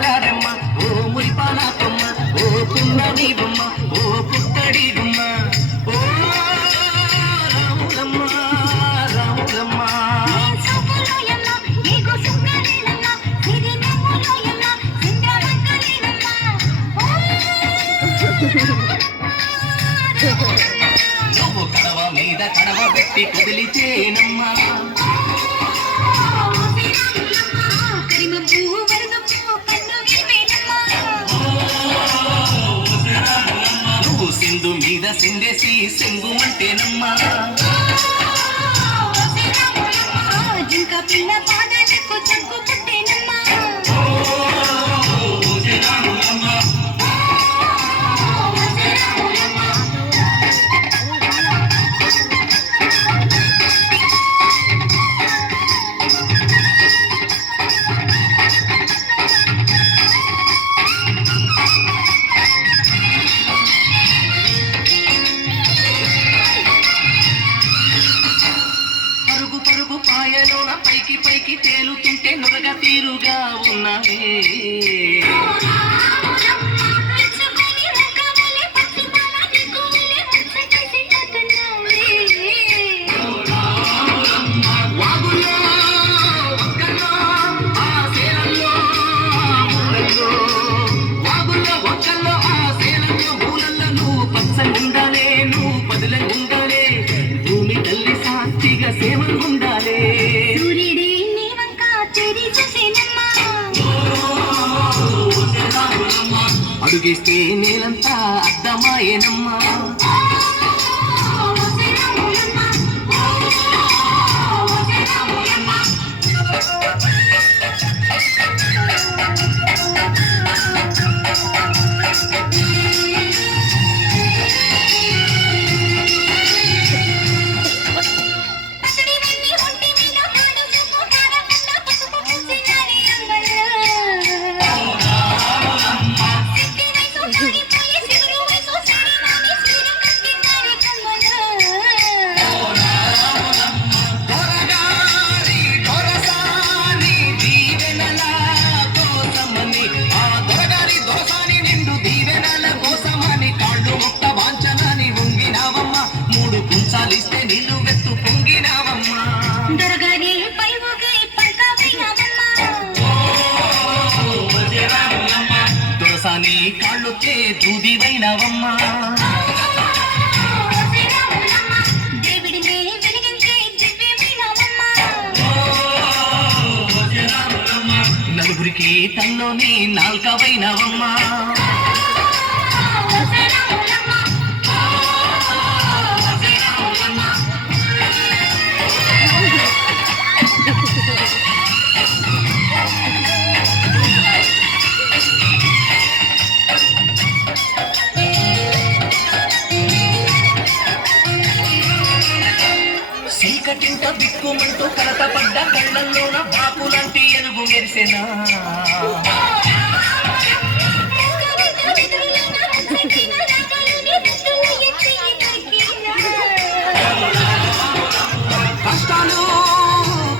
మంగళారమ్మ ఓ మురిపాలకమ్మ ఓ పున్నమి బొమ్మ ఓ పుట్టడి బొమ్మ ఓ రాములమ్మ రాములమ్మ నువ్వు కడవ మీద కడవ పెట్టి కదిలితేనమ్మా నువ్వు సింధు మీద సిందేసి సింగుమంటేనమ్మా జింక పిల్ల పాదాలకు చంకు పుట్టేనమ్మా పాయలోన పైకి పైకి తేలుతుంటే నొరగ తీరుగా ఉన్నవే వాగుల్లో ఒక్కల్లో ఆ సేలల్లో మూలల్లో వాగుల్లో ఒక్కల్లో ఆ సేలల్లో మూలల్లో నువ్వు పచ్చగుండాలే నువ్వు పదులంగుండాలే భూమి తల్లి సాక్షిగా సేవలుండాలే అడుగేస్తే నేలంతా అద్దమాయేనమ్మా చాలిస్తే నీళ్ళు వెత్తు పొంగినావమ్మా దొరసాని కాళ్ళొచ్చే దూదివైనవమ్మా నలుగురికి తల్లోని నాల్కవైనవమ్మా చీకటింట బిక్కుమంటూ కలతపడ్డ కళ్ళల్లోన బాపులాంటి ఎరుగు మెరిసెనా కష్టాలు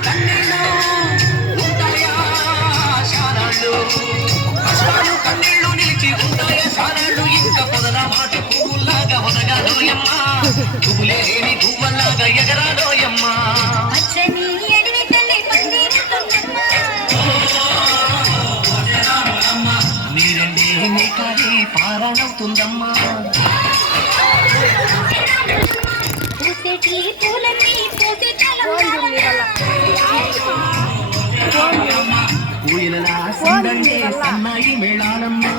కన్నీళ్ళు ఉంటాయా శానాళ్ళు కష్టాలు కన్నీళ్ళు నిలిచి ఉంటాయా శానాళ్ళు ఇంకా పొదల మాటి పువ్వులాగా ఒదగాలోయమ్మా పువ్వులే లేని పువ్వల్లాగా ఎగరాలోయమ్మా నీరండి నీ కాలి పారానవుతుందమ్మా పూయలలా సందండే సన్నాయి మేళాలమ్మా